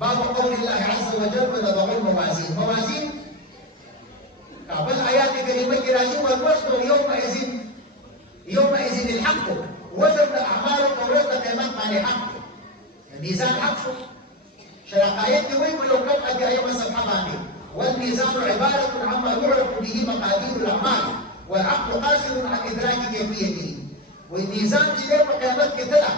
باب قول الله عز وجل ونضع الموازين. موازين قبل آيات كريمة كراشي والوزن يومئذ الحق وزن أعمال قولت قيمات مالي حق الميزان حق شرقايات وين ولو كم أدي أيام السبحانه والميزان عبارة عما يعرف به مقادير الأعمال والعقل قاصر عن إدراك كيفيته. والميزان جديد قيامات كتلا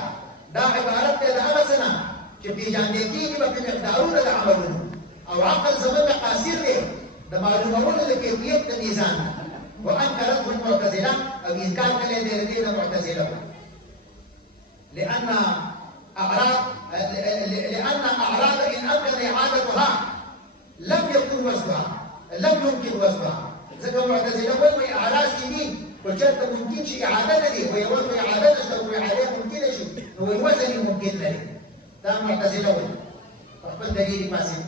دا عبارة دا أمسنا كيف جانديكي كما في مقدارون دا عملون أو عقل زمن قاصر دا معلومون لكيفية الميزان. وأنكرته المعتزلة أو إنكار كالذين المعتزلة لأن أعراض إن أمكن إعادتها لم يمكن وزنها. إذا المعتزلة وين أعراض يمين وجدت ممكن شيء إعادة دي ويود إعادة شيء وإعادة ممكن شيء هو الوزن ممكن لدي. ده معتزلة وين فقبل دليل ما سيد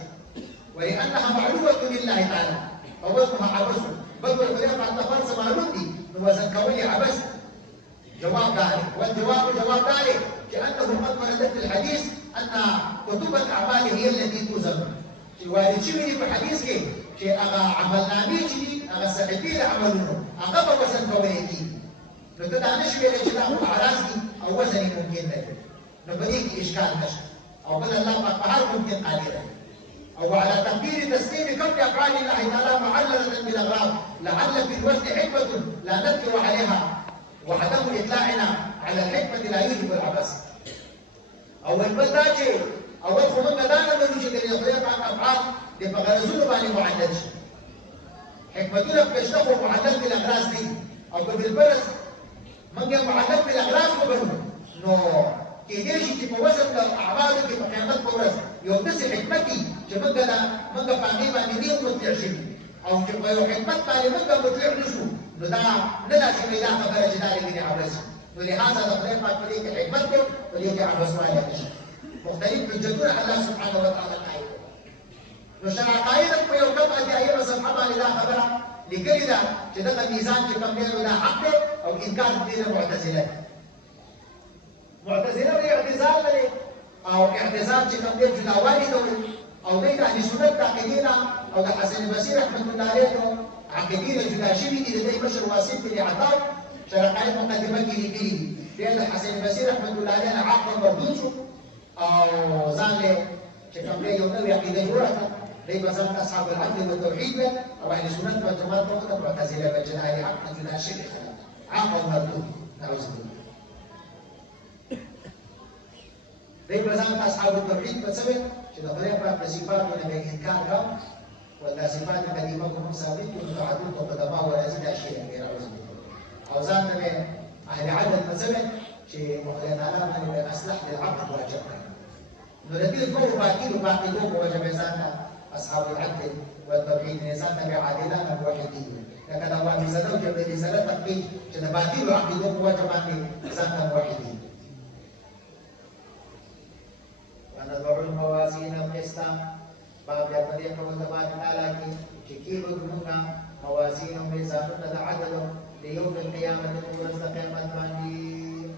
ولأنها معلومة لله تعالى فوزنها عبث بل والفريق عن تفرس معلوم دي وزن كوني عبث. جواب ذلك والجواب جواب ذلك كأنه قد ورد في الحديث أن كتب الأعمال هي التي توزن. وارد شبه في حديث كي شيء عملنا بيجي أغا سحبين عملونه أغا وزن كونيكي نتدعنا شبه لجلاه أعراسي أو وزني ممكن لك نبديك إشكال نشك أو بدل الله مقبحار ممكن قادرا أو على تقدير تسليم كم أفعال الله تعالى معللة بالأغراض لعل في الوزن حكمة لا نذكر عليها وعدم إطلاعنا على الحكمة لا يوجب العبث. أول بلداجي أول خمم بدانا من وجود الإطلاق عن أفعال لبغرزون باني معدل حكمتنا بيشتغلوا معدل بالأغراض دي أو بالبرز من معدل بالأغراض وبنو نو كيديشي تبقى وزن الأعمال تبقى قيامات برز يومتسي حكمتي منك فامي باني دي ومتعشم أو تبقى حكمت باني منك متعب نشو ندا شميدا خبر جدال بني عباس ولهذا دخلين ما تريد حكمته وليك عباس ما يكشف مختلف حجتون على الله سبحانه وتعالى الآية وشرع قائدك ويوكب أدي أيام سبحانه لله خبره لكذا تدق الميزان كمبير ولا حقه أو إنكار دين معتزلة اعتزال لي أو اعتزال كمبير جداواني دول أو ديك أهل سنة تاقدينا أو ده حسن البصير رحمة الله عليه عقدين جدا شبه دي لدي بشر واسيب في عطاو شرقائد مقدمة كيري بين حسن البصير رحمة الله عليه عقل مردوسه أو زالي شكمبير يونوي عقيدة جورتا دي بزمت أصحاب العدل والتوحيد أو أهل سنة والجماعة وقت معتزلة بالجنائي عقل جدا شبه عقل مردود نعوذ بالله دي بزمت أصحاب التوحيد بسبب شدخلين بصفات من الإنكار ولا صفات قديمة كم ثابت ومتعدد وقدماء ولا زيد أشياء غير أو زاد من أهل عدد مثلا شيء مخلين على من أصلح للعقد واجبنا نريد الفوق باقي دوم وجب زادنا أصحاب العدل والتوحيد نزادنا بعادلنا موحدين لكن الله ميزانه وجب رسالة تقي شد باقي العقد دوم وجبنا زادنا موحدين ونضع الموازين القسط باب يقضي قول الله تعالى كيف بدنا موازين وميزانون عدل ليوم القيامة فرز قيامة ماني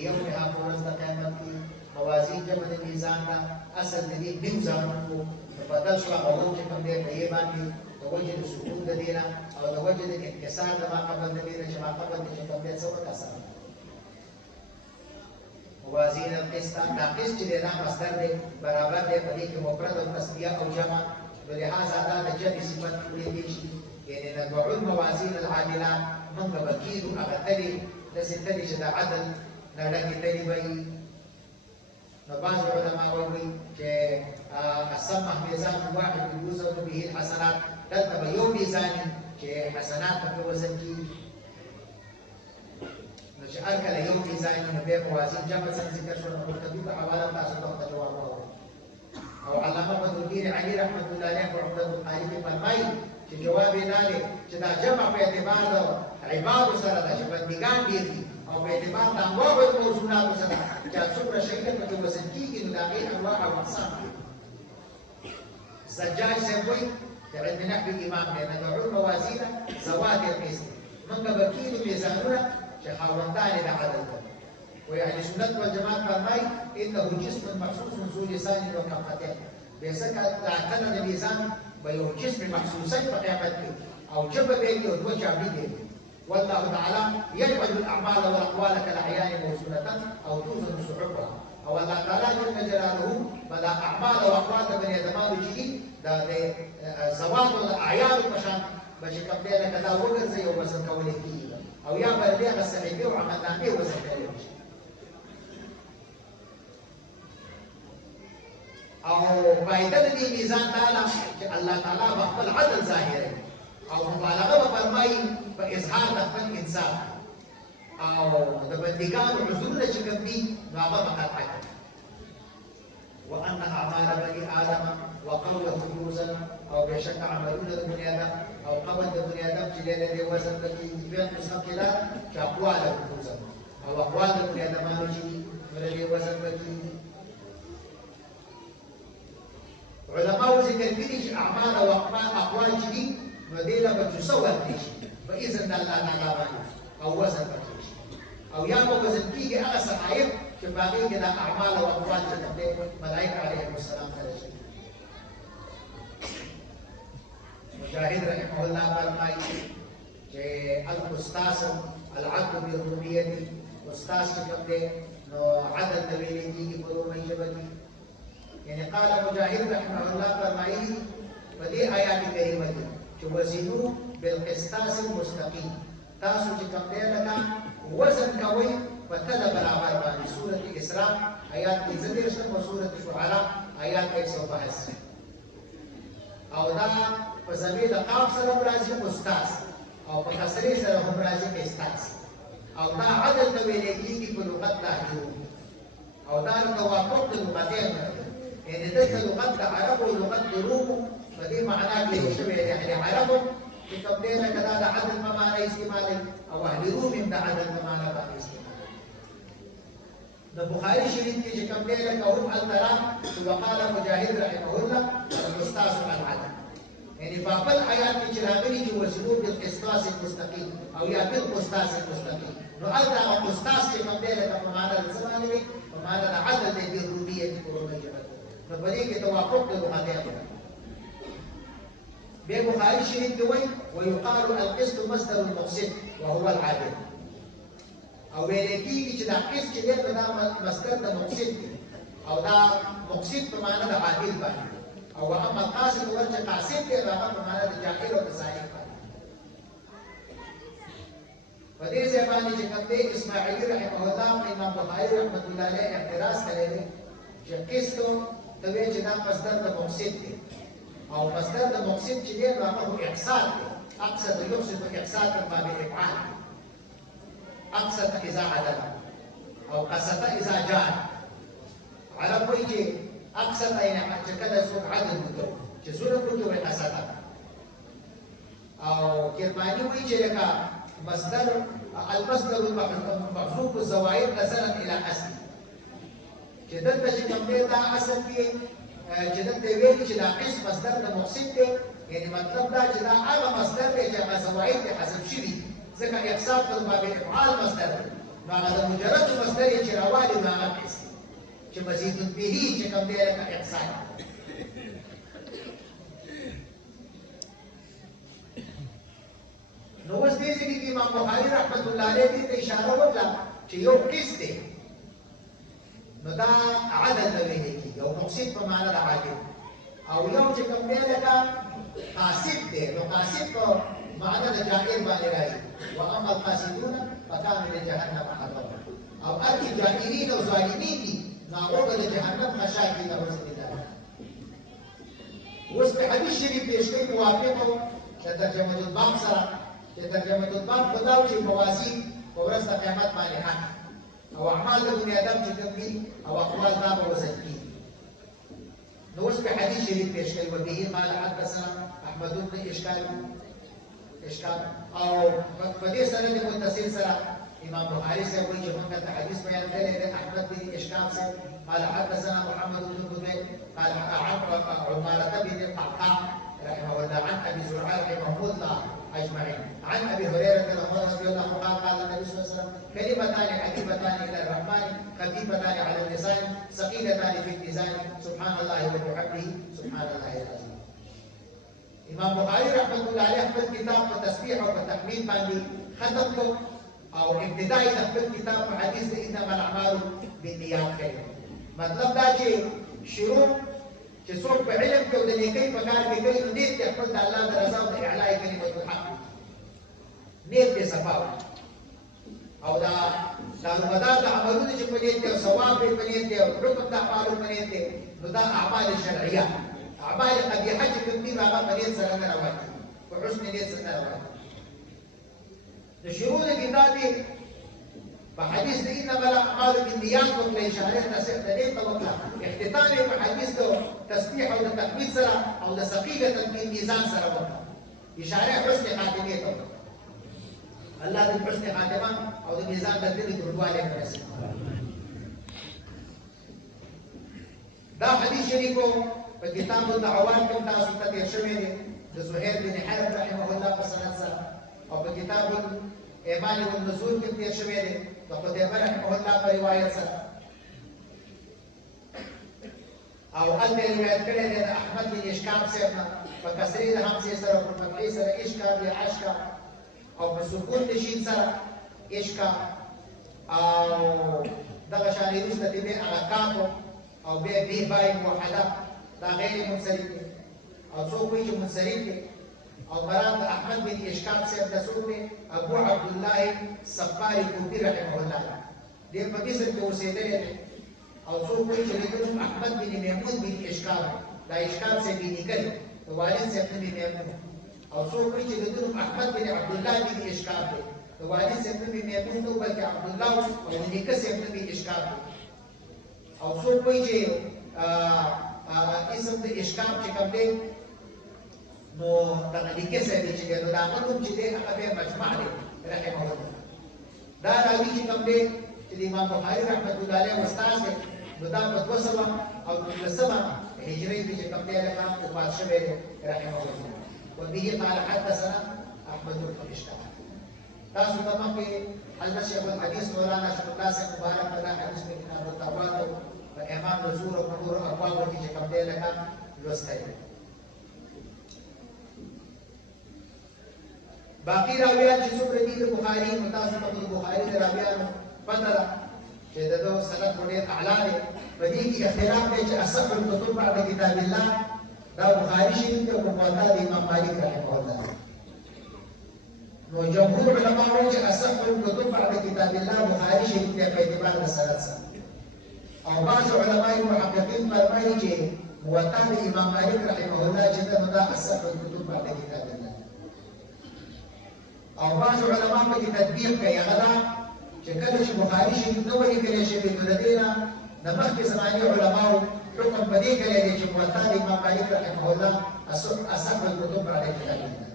يومها فرز قيامة موازين جمد الميزان أصل دي بمزانه فبدل شو أقول كم دير قيامة توجد سكون دينا أو توجد انكسار ما قبل دينا شما قبل كم دير سوى كسر موازين القسط ناقص جلنا مصدر دي برابر دي فليك مفرد التسمية أو جمع ولهذا هذا جمع صفة كل شيء يعني نضع الموازين العادلة من بكيد أغتلي لسنتلي شد عدل نلاقي تلي بي نباز العلماء قولي كالسمح ميزان واحد يوزن به الحسنات دلت بيوم ميزان كحسنات في وزنكي نشألك ليوم ميزان نبيع موازين جمع سنزكر شو نقول كذوب حوالا تاسو وقت جوابه أو علامة بدر علي رحمة الله عليه وعبد القارئ فرمای چې جواب یې دالې چې دا جمع په اعتبار د عبادو سره ده چې بندګان ډېر دي او په اعتبار د انواعو موضوعاتو سره چې څومره شیان پکې وزن کېږي نو د هغې انواع او اقسام دي. زجاج صاحب وایي د علم نحو امام دی ندعو الموازین ذوات القسط موږ به کېږو میزانونه چې خاوندان یې د عدل ده وأهل السنة والجماعة فرماي إنه جسم مخصوص ذو لسان وكفتين. بيسك اعتنى الميزان بيو جسم مخصوصين فقيامته أو جب بيته ودو جابي بيته. والله تعالى يجعل الأعمال والأقوال كالأعيان موصولة أو توزن صحبها. أو الله تعالى جل جلاله بلا أعمال وأقوال من يدمان جدي دا زوال الأعيان مشان بشكل بينا كذا وقت زي وزن كوليكي أو يا بردي غسل بيه وعملنا بيه وزن كوليكي أو فائدة دي ميزان تعالى الله تعالى بقبل عدل ظاهري أو مبالغة بفرماي بإظهار دخل إنسان أو دبندقان وعزولة شكم دي نعبا مقال حاجة وأن أعمال بني آدم وقولهم يوزن أو بشك عملون البني آدم أو قبل البني آدم جلالة دي وزن بكي بين نسخة كلا كأقوال يوزن أو أقوال البني آدم ما نجي ولدي وزن بكي علماء ذكر كريش أعمال وأقوال جديد وديلا بتسوى كريش فإذا الله تعالى أو وزن بكيش أو يابو وزن كيجي على صحائف كباقي كده أعمال وأقوال جديد ملائكة عليهم السلام عليكم. مجاهد رحمه الله فرمائي الأستاذ العبد بالربوبية أستاذ كبده عدد نبيل كيجي بروم يجبني يعني قال مجاهد رحمه الله فرمائي ودي آيات كريمة توزنوا بالقسطاس المستقيم تاسو كبده لك وزن كوي فتلا برابر باني سورة الإسراء آيات الزدر وسورة الشعراء آيات 180 أو دا فزميل قاف سلام رازي أستاذ أو بكسري سلام رازي أستاذ أو دا عدد تويليكي في لغة داهيو أو دا توافق لغتين يعني ده لغة عرب ولغة دروب فدي معناه بيشبه يعني عرب يكبدينا كذا عدد ما معنى استعمالي أو أهل روم ده عدد ما معنى بعد استعمالي البخاري شريف كي كبدينا كهم الترام وقال مجاهد رحمه الله القسطاس العدل يعني باب الآيات في جرامي يوزنوا بالقسطاس المستقيم أو يا بالقسطاس المستقيم نؤدى القسطاس كبدينا كمعنى الزماني ومعنى العدل بالربوبية كرومية نبريك توافق لغتين بخاري شريف دوي ويقال القسط مصدر المقسط وهو العادل او بيلكي كده قسط كده ده مصدر مقسط او ده مقسط بمعنى ده عادل بقى او اما القاسط وجه قاسط ده بمعنى ده جاهل وتسائل فدي زماني جكبتي اسماعيل رحمه الله امام بخاري رحمه الله عليه اعتراض كده قسط تبي كده مصدر مقسط أو مصدر المقصد كده ما إحسان أقصد يقصد إحسان ما بإفعال أقصد إذا عدل أو قصد إذا جاء على وجه أقصد أين كذا سوق عدل بدو جسور بدو قصد أو كرماني وجه لك مصدر المصدر المحذوف الزوائد نزلا إلى أصل كده بجي كمبيوتر أصل فيه جدت ویل چې دا قسم مصدر د مقصد دی یعنی مطلب دا چې دا هغه مصدر دی چې هغه زواید حذف شوي ځکه اقسام په باب افعال مصدر دی نو هغه د مجرد مصدر چې راوالي نو هغه قسم چې مزید به چې کوم دی لکه اقسام نو اوس دې کې امام بخاري رحمت الله علیه دې اشاره وکړه چې یو قسم دی نو دا عدد نویل کی یو مقصد په معنا د عادل او یو چې کوم دی لکه قاصد دی نو قاصد په معنا د جائر باندې راځي واما القاصدون فكانوا لجهنم حطبا او ارتي جائرین او ظالمین دي ناغوغ د جهنم مشاکل نعوذ بالله اوس په حدیث شریف پیش کوي موافقو د ترجمه الباب سره د ترجمه الباب خداو چې موازین په ورځ د قیامت باندې حق او اعمال د بني ادم چې کوم دي او اقوال دا به وزن کیږي نو اوس په حدیث شریف پیش کوي وبه قال حدثنا احمد بن اشکال او په دې سره د متصل سره امام بخاری سے کوئی جو ہم کا حدیث بیان کرے ہیں احمد بن اشکال سے قال حدثنا محمد بن بدر قال عمارة بن القعقاع رحمه الله عن ابي زرعه رحمه الله اجمعين عن ابي هريره رضي الله عنه قال قال النبي صلی الله علیه وسلم كلمتان حبيبتان الى الرحمن خفيفتان على اللسان ثقيلتان في الميزان سبحان الله وبحمده سبحان الله العظيم. امام بخاری رحمۃ اللہ علیہ خپل کتاب په تسبیح او په تحمید باندې ختم کو او ابتدائی د خپل کتاب په حدیث د انما الاعمال بالنیات کوي. مطلب دا چې شروع چې څوک په علم کې او د نیکۍ په کار کې کوي نو نیت یې خپل د الله د رضا او د اعلاء کلمت الحق نیت یې صفا او دا دارومدار د عملونو چې په نیت دی او ثواب یې په نیت دی او حکم د اعمالو په نیت دی نو دا اعمال شرعیه. اعمال قبیحه چې کوم دي هغه په نیت سره نه روان دي، په حسن نیت سره نه روان دي. د شروع د کتاب په حدیث د انما الاعمال بالنیات وکړه اشاره تصحیح د دې ته وکړه، اختتام یې په حدیث د تسبیح او د تحمید سره او د ثقيله الميزان سره وکړه، اشاره حسن خاتمه ته وکړه. الله دې حسن خاتمه او د میزان د دې دروازه ورسي. دا حدیث شریف په کتاب الدعوات کې تاسو ته تیر شوی دی د زهير بن حرب رحمه الله په سند سره، او په کتاب الایمان والنزول کې تیر شوی دی د قتيبه رحمه الله په روایت سره، او هلته روایت کړی دی د احمد بن اشکاب صاحب نه په کسرې د همزې سره او په فتحې سره اشکاب یا اشکا او په سکون د شین سره اشکا، او دغه شانې وروسته دې بیا هغه کاپو او بیا بې بای موحده دا غیر منصرف دی، او څوک وایي چې منصرف دی. او مراد د احمد بن اشکاب صاحب د څوک دی؟ ابو عبدالله صفاري کوفي رحمه الله، دی په مصر کې اوسېدلی دی. او څوک وایي چې د نوم احمد بن میمون بن اشکاب، دا اشکاب صاحب یې نیکه دی، د والد صاحب نوم یې میمون. او څوک وایي چې د نوم احمد بن عبدالله بن اشکاب دی، د والد صاحب نوم یې میمون نه و بلکې عبدالله او د نیکه صاحب نوم یې اشکاب دی. او څوک وایي چې اسم د اشکاب چې کوم دی نو دغه نیکه صاحب چې دی نو د هغه نوم چې دی هغه بیا مجمع دی رحمه الله. دا راوي چې کوم دی چې د امام بخاري رحمت الله علیه استاد دی نو دا په 200 او 13 هجري کې چې کوم دی هغه وفات شوی دی رحمه الله. وبه قال حدثنا احمد بن اشتاق. تاسو ته مخکې حضرت شیخ الحدیث مولانا شیخ الله صاحب مبارک په حدیث کې کتاب التوراۃ په ایمان نزول او نور ابواب کې چې کوم دی لکه لوستی. باقي راویان چې څومره دي د بخاري متاسف د بخاري د راویانو پته ده چې دغه سند ډېر اعلی دی. په دې کې اختلاف دی چې اصح الكتب بعد کتاب الله دا بخاري شریف دی او موطا د امام مالک رحمه الله. نو جمهور علما وایي چې اصح الكتب بعد کتاب الله بخاري شریف دی په اعتبار د سند سره. او بعض علماء محققین فرمایي چې موطا د امام مالک رحمه الله چې دا اصح الكتب بعد کتاب الله. او بعض علماء په کې تطبیق کوي هغه دا چې کله چې بخاري شریف نو لیکل شوی نو د دې نه د مخکې زماني علماو حکم په دې کړی دی چې موطا د امام مالک رحمه الله اصح الكتب بعد کتاب الله.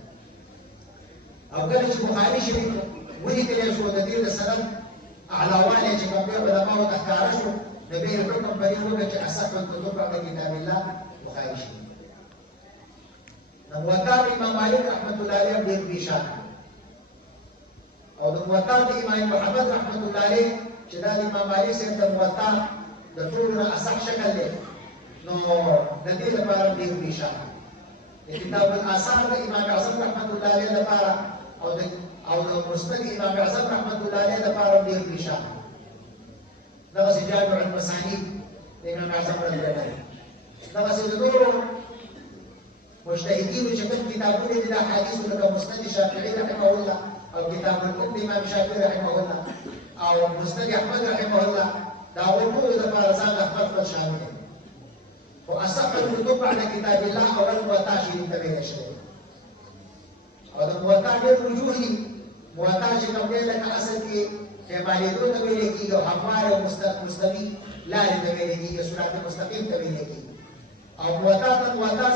او کله چې بخاري شریف ولیکل شو د دې د سند اعلاواله چې کوم علماو ته ښکاره شو د دې حکم په دې وکړ چې اصح الكتب بعد کتاب الله بخاري شریف. نو موطا امام مالک رحمه الله علیه ډېر بشان او د موطا د امام محمد رحمت الله علیه چې دا د امام مالک صاحب د موطا د ټولو نه اصح شکل دی نو د دې لپاره ډېر بشان د کتاب الاثار د امام اعظم رحمت الله علیه لپاره او د مسند امام اعظم رحمت الله علیه لپاره ډېر بشان. دغسې جامع المسانید د امام اعظم رحمت الله علیه، دغسې د نورو مجتهدینو چې کوم کتابونه دي د احادیثو لکه مسند شافعي رحمه الله او کتاب الام امام شافعي رحمه الله او مسند احمد رحمه الله دا ټول د لپاره ځان خپل شامل دي. او اصح الكتب بعد کتاب الله اول موطا شریف ته ویل شوی او د موطا ډېر وجوه دي. موطا چې کوم دی لکه اصل کې فعالېدو ته ویل کېږي او هموار او مستوي لارې ته ویل کېږي، صراط مستقیم ته ویل کېږي. او موطا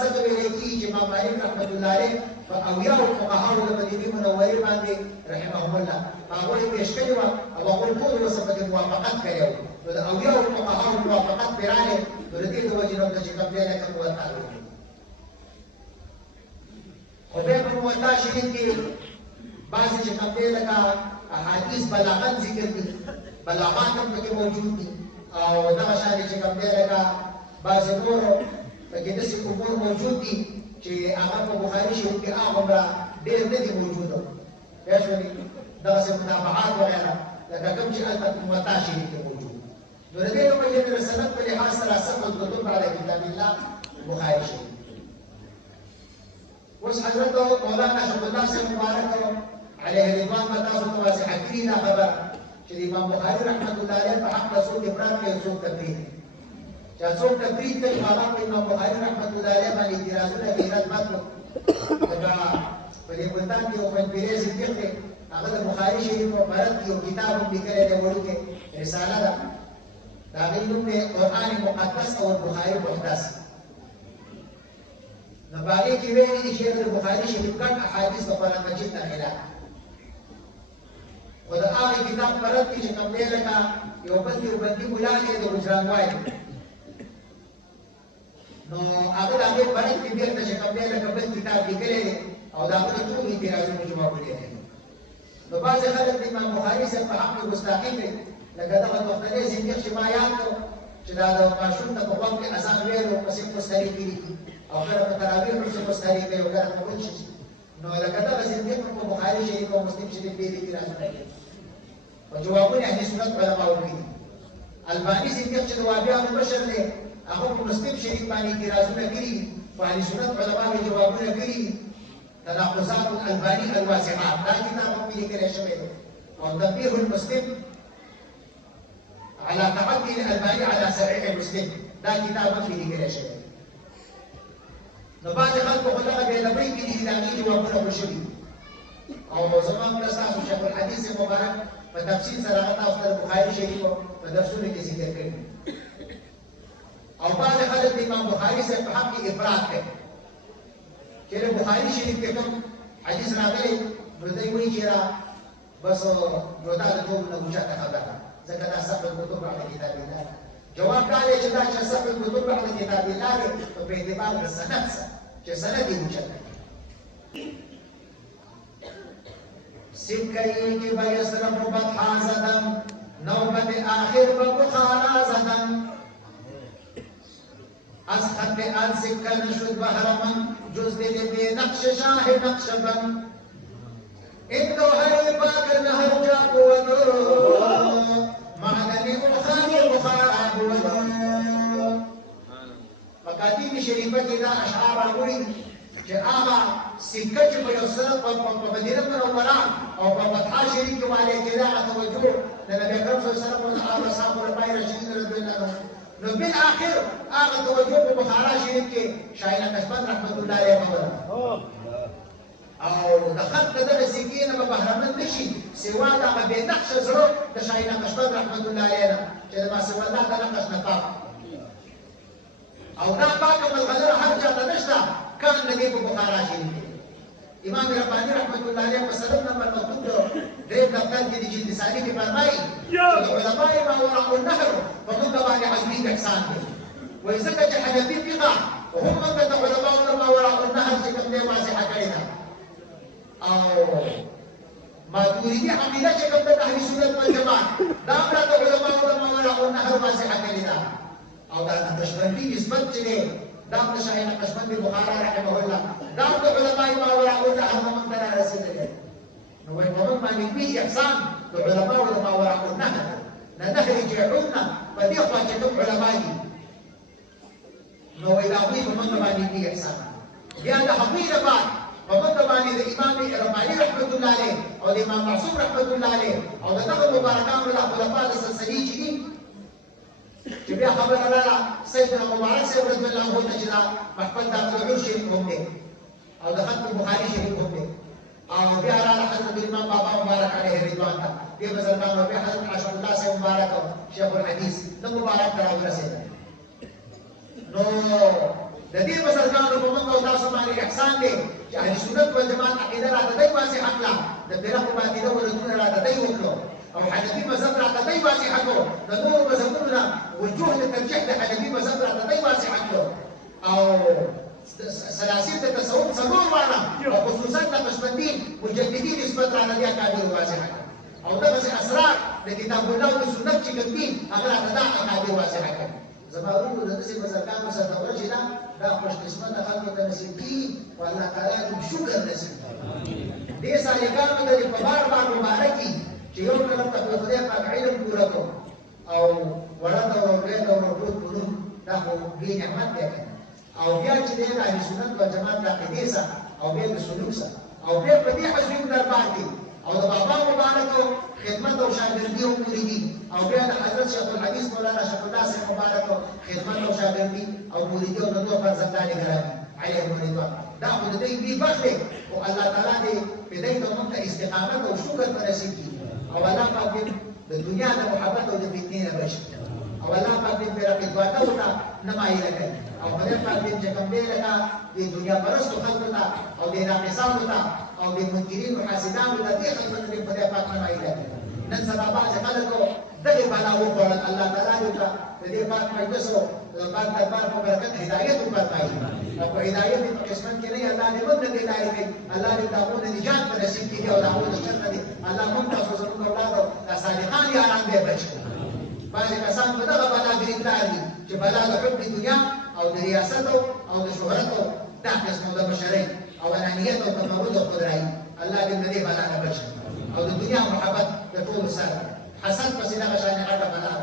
څنګه ویل کېږي چې امام مالک رحمت الله علیه په اویاو فقهاو د مدینې منورې باندې رحمهم الله هغوی یې پېش کړې وه او هغوی ټول ورسره پکې موافقت کړی و. نو د اویاو فقهاو موافقت پرې راغی نو د دې د وجې نه ورته چې کوم دی لکه موطا ویل. خو بیا په موطا شریف کې بعضې چې کوم دی لکه احادیث بلاغت ذکر دي بلاغات هم پکې موجود دي او دغه شان چې کوم دی لکه بعضې نور پکې داسې امور موجود دي چې هغه په بخاري شریف کې هغومره ډېر نه دي موجوده بیا شولې دغسې متابعات وغیره لکه کوم چې هلته په موطا شریف کې موجود نو د دې نو مجلد د سند په لحاظ سره اصح الکتب بعد کتاب الله بخاري شریف اوس حضرت مولانا شیخ الله صاحب مبارک علیه رضوان به تاسو ته واضحه کړي دا خبره چې د امام بخاري رحمت الله علیه په حق څوک افراط کوي او څوک تفرید چې څوک تفرید کوي هغه په امام بخاري رحمت الله علیه باندې اعتراضونه کوي رد مطلب لکه په دې ملتان کې یو پنځپیرې صدیق دی هغه د بخاري شریف په برد کې یو کتاب هم لیکلی دی وړوکی رساله ده د هغې نوم دی قرآن مقدس او البخاري محدث نو په هغې کې ویلي دي چې د بخاري شریف ګڼ احادیث د قرآن مجید نه خلاف خو د هغې کتاب په رد کې چې کوم دی لکه یو بندي ملا دی د ګجران وایي نو هغه د هغې په رد کې بېرته چې کوم دی لکه بل کتاب لیکلی دی او د هغه د ټولو اعتراضونو جوابونه یې نو بعضې خلک د امام بخاري صاحب په حق کې ګستاخي کوي لکه دغه پښتنې زندیق چې ما یاد کړو چې دا د ماشوم ته په غوږ کې اذان ویلو پسې مستري کړي دي او کله په تراویح پسې مستري کوي او کله په بل شي نو لکه دغه زندیق په بخاري شریف او مسلم شریف ډېر اعتراضونه کوي او جوابونه اهل سنت علماو کړي الباني زندیق چې د وهابیانو مشر دی هغه په مسلم شریف باندې اعتراضونه کړي دي په اهل سنت علماو یې جوابونه کړي دي تناقضات الألباني الواسعات لا كتاب به كلا شبه أو تنبيه المسلم على تعدي الألباني على صحيح المسلم لا كتاب به كلا شبه نبات خلق خلق بيلبي به إلهي جوابنا بشري أو زمان رساس شيخ الحديث المبارك فتفسير سراغة أفضل البخاري شريف فتفسير كذي ذكر أو بعد خلق الإمام بخاري سيفحق إفراد كذي چې د بخاري شریف کې کوم حدیث راغلی نو دوی وایي چې بس نو دا د ټولو نه اوچته خبره ځکه دا صحف الکتب بعد کتاب الله جواب دا دی چې دا چې صحف الکتب بعد کتاب الله دی نو په اعتبار د سند سره چې سند یې اوچته سکه‌ای کې به یصرف بطحا زدم نوبت آخر به بخارا زدم از خط از سکه نشد بهرمن جز دل بے نقش شاہ نقش بن ان گوہر پاک نہر جا قوتو معدن اخانی بخارا قوتو مقادیم شریفہ کی دا اشعار آگوری کہ آغا سکه چې په یو سره په مدینه منوره او په فتحه شریف کې والے کې دا توجه د نبی کریم صلی الله علیه وسلم او اصحاب رضوان رضی الله عنهم نو بالاخر هغه توجه په بخارا شریف کې شاهین قشبند رحمت الله علیه خبره او د خط دغه سکې نه به بهرمن نشي سوا د هغه بې نقش زړه د شاهین قشبند رحمت الله علیه نه چې د ماسوي الله د نقش نه پاک او دا پاکه ملغلره هر چاته نشته کان ندی په بخارا شریف کې امام رباني رحمت الله علیه په سلم نمبر مکتوب دریم دفتر کې د جلد ثاني کې فرمایي چې علماء ما وراء النهر په موږ باندې حزبي احسان دي وایي ځکه چې حنفي فقه وهم د علماء ما وراء النهر چې کوم دی واضحه کړې ده او ماتوریدي عقیده چې کوم د اهل سنت والجماعت دا هم راته علماء ما وراء النهر واضحه کړې ده او دا تشبندي نسبت چې دی دا د شاهین قشبند بخارا رحمه الله دا د علماء ما وراء النهر من ترى رسیدلی نو وایي په موږ باندې به احسان د علماء ما وراء النهر نه نهر جهلنا په دې خوا چې کوم علما دي نو وایي دا دوی په موږ باندې به احسان بیا د هغوی نه بعد په موږ باندې د امام رباني رحمت الله علیه او د امام معصوم رحمت الله علیه او د دغه مبارکانو له خلفاء د سلسلې چې دي چې بیا خبره راغله سیدنا مبارک صاحب رضی الله عنه ته چې دا محفل د عبدالعزیز شریف هم دی او د ختم بخاري شریف هم دی او بیا راغله حضرت امام بابا مبارک علیه رضوان ته دې بزرګانو بیا حضرت عاشق الله صاحب مبارک شیخ الحدیث د مبارک ته راورسېدل نو د دې بزرګانو په موږ او تاسو باندې احسان دی چې اهل سنت والجماعت عقیده راته دی واضحه کړه د فرقو باطله ولدونه راته دی وکړو او حنفي مذهب راته دی واضحه کړو د نورو مذهبونو نه وجوه د ترجیح د حنفي مذهب راته دی واضحه کړو او سلاسل د تصوف څلور واړه او خصوصا د قشبندي مجددي نسبت راته بیا کامل واضحه او دغسې اسرار د کتاب الله او د سنت چې کوم دي هغه راته دا احادیث واضحه کوي. زما ورونو د داسې بزرګانو سره دوره چې دا خوشقسمته خلکو ته نصیب کېږي او الله تعالی دې شکر نصیب کړي. دې سالکانو ته دې په بار مبارکي چې یو طرف ته خدای پاک علم پوره کړو او وړه دوره او لویه دوره ټول علوم دا خو لوی نعمت دی او بیا چې دی د اهل سنت والجماعت د عقیدې سره او بیا د سلوک سره او بیا په دې حضرت دربار کې او د بابا مبارکو خدمت او شاګردي او مریدي او بیا د حضرت شیخ الحدیث مولانا شیخ الله صاحب مبارکو خدمت او شاګردي او مریدي او د دوه فرزندان ګرامي علیهم رضوان دا خو د دې بي بخت دی او الله تعالی دې په دې ته موږ ته استقامت او شکر په نصیب کړي او الله پاک دې د دنیا د محبت او د فتنې نه بچ او الله پاک دې په رقیباتو ته نه مایل کړي او خدای پاک دې چې کوم دی لکه د دنیا پرستو خلکو ته او د ناقصانو ته او د منکرینو حاسدانو ته دې خلکو ته خدای پاک نه مایل کړي. نن سبا بعض خلکو دغه بلا وکړل الله تعالی ته د دې پاک مجلس او د پاک دربار په برکت هدایت وکړای او په هدایت په قسمت کې نه الله دې موږ ته لارې کوي الله دې تاسو ته نجات په نصیب کړي او تاسو ته شر دې الله موږ تاسو زموږ اولاد او صالحان یاران دې بچ بعض کسان په دغه بلا ګرفتار دي چې بلا د حب دنیا او د ریاست او د شهرت او د قسم د بشري او انانیت او تمرد او قدرای الله دې دې بلا نه بچ او د دنیا محبت د ټول سره حسد پسې دغه شان غټه بلا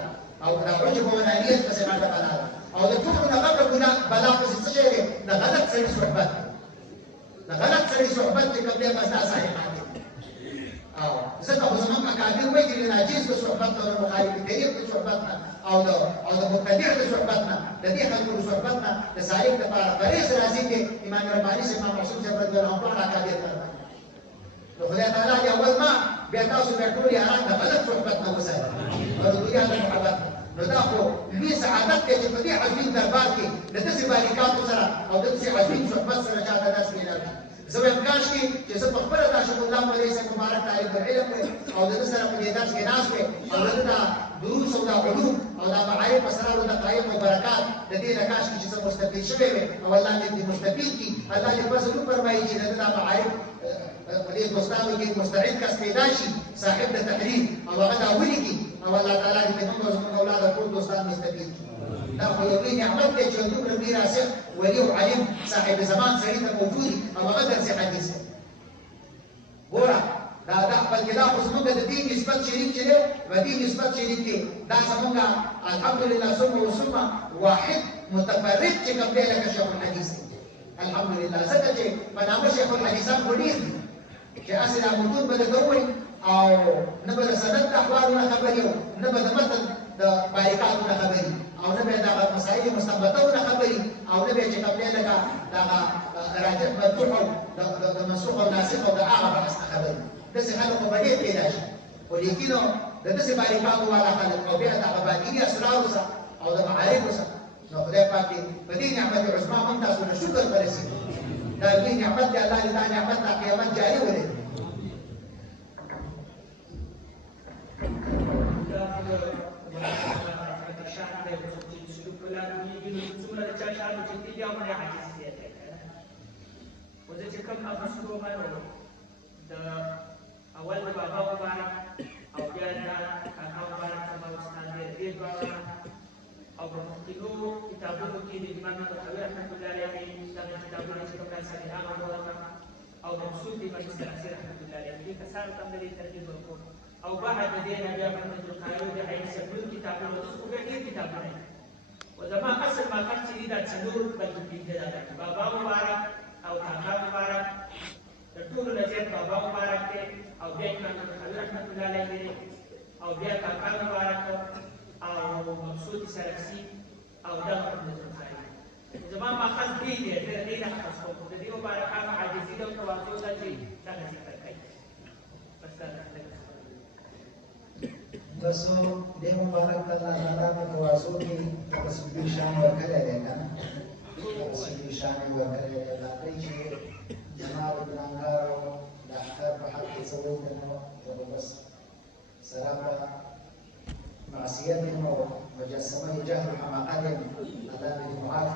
او د عجب او انانیت پسې غټه بلا او د ټول نه غټه بلا پسې څه شي د غلط سړي صحبت د غلط سړي صحبت چې کوم دی مسدا صالحان او ځکه خو زموږ اکابر وایي چې ناجیز د صحبت او مخالف طریق د صحبت او د مبتدع د صحبت نه د دې خلکو د صحبت نه د صالح لپاره پرهیز راځي چې امام رباني صاحب امام معصوم صاحب رضی الله عنه اکابر فرمایي نو خدای تعالی اول ما بیا تاسو بیا ټول یاران د غلط صحبت نه وساتئ او د دنیا د محبت نو دا خو لوی سعادت دی چې په دې عظیم دربار کې د داسې باریکاتو سره او د داسې عظیم صحبت سره چاته داس مېلاو شي. زه وایم کاشکې چې زه پخپله دا شیخ الله مولوي صاحب مبارک طالب العلم وی او د ده سره په دې درس کې ناست وی او د ده دا دروس او دا علوم او دا معارف اسرار او دقایق او برکات د دې نه کاشکې چې زه مستفید شوی وی او الله دې مستفید کړي الله دې فضل وفرمایي چې د ده دا معارف په دې دوستانو کې مستعد کس پیدا شي صاحب د تحریر او هغه دا ولیکي او الله تعالی دې موږ زموږ اولاد ټول دوستان مستفید کړي. دا خو یو لوی نعمت دی چې دومره لوی راسخ ولي او عالم صاحب زمان سړي ته موجود او هغه درس حدیث دی. ګوره دا بلکې دا خو زموږ د دین نسبت شریک چې دی و دین نسبت شریک دی دا زموږ الحمدلله ثم وثم واحد متفرد چې کوم دی لکه شیخ الحدیث دی الحمدلله ځکه چې په نامه شیخ الحدیثان خو ډېر دي چې هسې دا متون به درته ووایي او نه به د سند د احوالو نه خبرې نه به د متن د باریکاتو نه خبرې او نه به دغه مسایل مستنبطو نه خبرې او نه به چې کوم دی لکه دغه راجح مفتوح او د منسوخ او ناسخ او د هغه بحث نه خبرې داسې خلک خو به ډېر پیدا شي خو لیکینو د داسې باریکاتو والا خلک او بیا دغه باطني اسرارو سره او د معارفو سره نو خدای پاک دې په دې نعمت عظما موږ تاسو ته شکر ورسوي دا لوی نعمت دی الله دې دا نعمت ته قیامت جاري ولري. وزه چې کوم اغوستو غواړو د اول د بابا مبارک او بیا د کاکا مبارک زما استاد دی دواړه او په مخکینو کتابونو کې د امام بخاري رحمت الله علیه دغه کتابونه چې کوم راځي هغه وروته او د اصول د مجلس رحمت الله علیه دې کسانو ته د ترتیب ورکو او بعد د دې نه بیا په بخاري د عین سبل کتابونو څخه ډېر کتابونه وزما اصل ما کار چې دا څلور بلکې پیدا بابا مبارک او کاکا مبارک د ټولو نه زیات بابا مبارک دی او بیا امام بخاري رحمت الله علیه او بیا کاکا مبارک او مقصود سرکسي او دغه بخاري زما ماخذ دی دی نه خاص کوم د دې مبارکانو عاجزي او تواضع د دې څنګه ذکر کوي بس بس دې مبارک الله تعالی په تواضع کې تسبیح شان ورکړی دی کنه تسبیح شان ورکړی دی دا چې جناب ګرانګارو د اختر په حق کې څه وایي نو بس سلام معصیت او مجسمه جهل حماقت الله دې معاف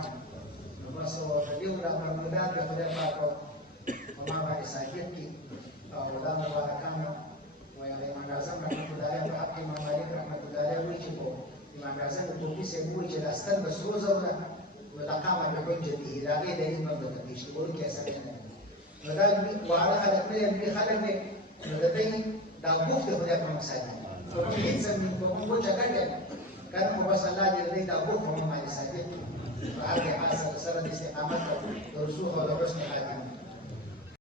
بس دې ولا فرمودات په خدای پاک او ما باندې ساکت کی او دا مبارکانو و امام اعظم رحمت الله علیه په حق امام مالک رحمت الله علیه وایي چې امام اعظم توفي صاحب وایي چې دا ستن به سرو زرو ده وتقام بحجته د هغې دلیل به درته پېښ کړي وړوکي اثر نه دی نو دا واړه خلک نه دي لوی خلک دي نو د دوی دا ګفت د خدای په مقصد دي خو موږ هېڅ کوم وچه ګټه کنه خو بس الله دې د دوی دا ګفت په موږ باندې ثابت کړي په هر لحاظ سره د استقامت او د رسوخ او د حسن خاتمه